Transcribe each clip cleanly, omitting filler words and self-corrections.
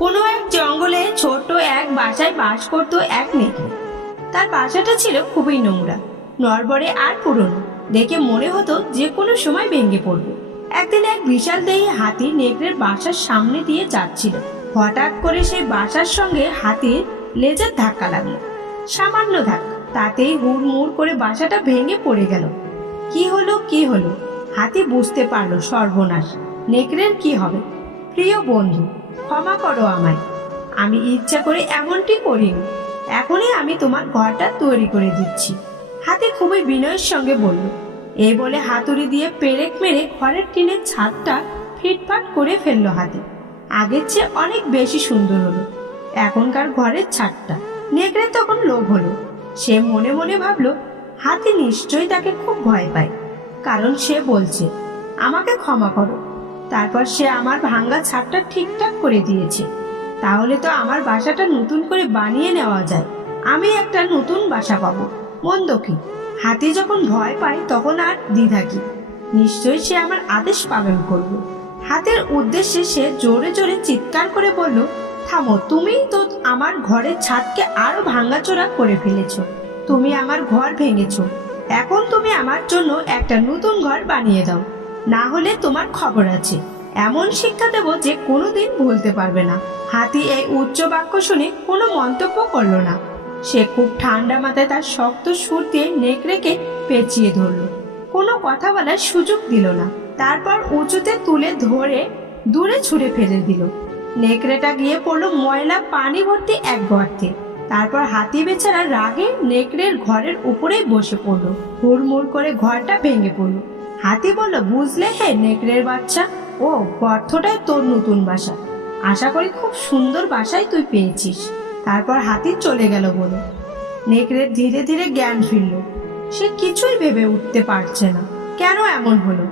কোনো এক জঙ্গলে ছোট্ট এক বাসায় বাস করত এক নেকড়ে। তার বাসাটা ছিল খুবই নোংরা, নড়বড়ে আর পুরনো, দেখে মনে হতো যে কোনো সময় ভেঙে পড়বে। একদিন এক বিশাল দেহী হাতি নেকড়ের বাসার সামনে দিয়ে যাচ্ছিল। হঠাৎ করে সেই বাসার সঙ্গে হাতির লেজের ধাক্কা লাগলো। সামান্য ধাক্কা, তাতেই হুড়মুড় করে বাসাটা ভেঙে পড়ে গেল। কি হলো? হাতি বুঝতে পারলো সর্বনাশ, নেকড়ের কি হবে। প্রিয় বন্ধু, ক্ষমা করো আমায়, আমি ইচ্ছা করে এমনটি করিনি। এখনই আমি তোমার ঘরটা তৈরি করে দিচ্ছি। হাতি খুবই বিনয়ের সঙ্গে বলল। এই বলে হাতুড়ি দিয়ে পেরেক মেরে ঘরের টিনের ছাদটা ফিটফাট করে ফেললো হাতি। আগের চেয়ে অনেক বেশি সুন্দর হলো এখনকার ঘরের ছাদটা। নেকড়ে তখন লোভ হলো। সে মনে মনে ভাবলো, হাতি নিশ্চয়ই তাকে খুব ভয় পায়, কারণ সে বলছে আমাকে ক্ষমা করো। তারপর সে আমার ভাঙ্গা ছাদটা ঠিকঠাক করে দিয়েছে। তাহলে তো আমার বাসাটা নতুন করে বানিয়ে নেওয়া যায়। আমি একটা নতুন বাসা পাবো। মন্দ কি? হাতি যখন ভয় পায় তখন আর দ্বিধা কি? নিশ্চয়ই সে আমার আদেশ পালন করবে। হাতির উদ্দেশ্যে সে জোরে জোরে চিৎকার করে বলল, থামো, তুমিই তো আমার ঘরের ছাদকে আরো ভাঙাচোরা করে ফেলেছো। তুমি আমার ঘর ভেঙেছো। এখন তুমি আমার জন্য একটা নতুন ঘর বানিয়ে দাও, না হলে তোমার খবর আছে। এমন শিক্ষা দেব যে কোনোদিন ভুলতে পারবে না। হাতি এই উচ্চ বাক্য শুনে কোনো মন্তব্য করলো না। সে খুব ঠান্ডা মাথায় তার শক্ত সুর দিয়ে নেকড়েকে পেঁচিয়ে ধরল, কোনো কথা বলার সুযোগ দিল না। তারপর উঁচুতে তুলে ধরে দূরে ছুঁড়ে ফেলে দিল। নেকড়েটা গিয়ে পড়লো ময়লা পানি ভর্তি এক গর্তে। তারপর হাতি বেচারা রাগে নেকড়ের ঘরের উপরেই বসে পড়লো। হুড়মুড় করে ঘরটা ভেঙে পড়লো। হাতি বলল, বুঝলে হে নেকড়ের বাচ্চা, ও গর্তটাই তোর নতুন বাসা। আশা করি খুব সুন্দর বাসাই তুই পেয়েছিস। তারপর হাতি চলে গেল বলে নেকড়ের ধীরে ধীরে জ্ঞান ফিরল। সে কিছুই ভেবে উঠতে পারছে না, কেন এমন হলো।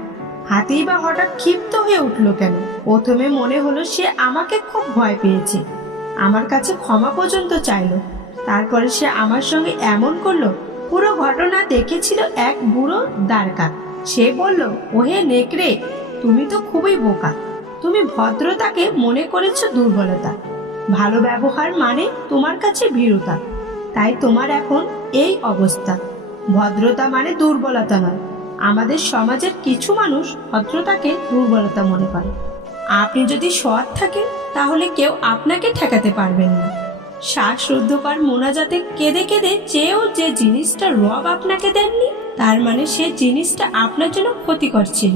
হাতি বা হঠাৎ ক্ষিপ্ত হয়ে উঠলো কেন? প্রথমে মনে হলো সে আমাকে খুব ভয় পেয়েছে, আমার কাছে ক্ষমা পর্যন্ত চাইলো। তারপরে সে আমার সঙ্গে এমন করলো। পুরো ঘটনা দেখেছিল এক বুড়ো দ্বারকা। সে বলল, ওহে নেকড়ে, তুমি তো খুবই বোকা। তুমি ভদ্রতাকে মনে করেছো দুর্বলতা, ভালো ব্যবহার মানে তোমার কাছে ভীরুতা, তাই তোমার এখন এই অবস্থা। ভদ্রতা মানে দুর্বলতা নয়। আমাদের সমাজের কিছু মানুষ ভদ্রতাকে দুর্বলতা মনে করে। আপনি যদি সৎ থাকেন তাহলে কেউ আপনাকে ঠেকাতে পারবেন না। শ্বাসরুদ্ধকর মোনাজাতে কেঁদে কেঁদে চেয়েও যে জিনিসটা রব আপনাকে দেননি, তার মানে সে জিনিসটা আপনার জন্য ক্ষতিকর ছিল।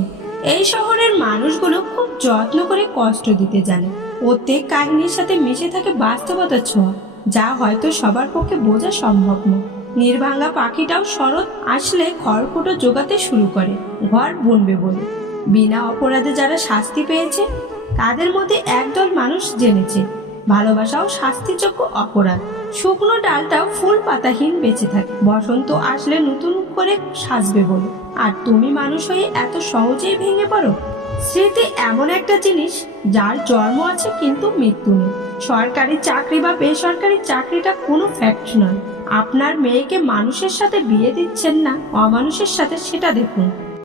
এই শহরের মানুষগুলো খুব যত্ন করে কষ্ট দিতে জানে। প্রত্যেক কাহিনীর সাথে মিশে থাকে বাস্তবতার ছোঁয়া, যা হয়তো সবার পক্ষে বোঝা সম্ভব নয়। নির্ভাঙা পাখিটাও শরৎ আসলে খড়কুটো জোগাতে শুরু করে ঘর বুনবে বলে। বিনা অপরাধে যারা শাস্তি পেয়েছে তাদের মধ্যে একদল মানুষ জেনেছে ভালোবাসাও শাস্তিযোগ্য অপরাধ। শুকনো ডালটাও ফুল পাতাহীন বেঁচে থাকে বসন্ত আসলে নতুন করে সাজবে বলে। আর তুমি মানুষ হয়ে এত সহজেই ভেঙে পড়ো। স্মৃতি এমন একটা জিনিস যার জন্ম আছে কিন্তু মৃত্যু নেই। সরকারি চাকরি বা বেসরকারি চাকরিটা কোনো ফ্যাক্ট নয়। আপনার মেয়েকে মানুষের সাথে বিয়ে দিচ্ছেন না অমানুষের সাথে, সেটা দেখুন।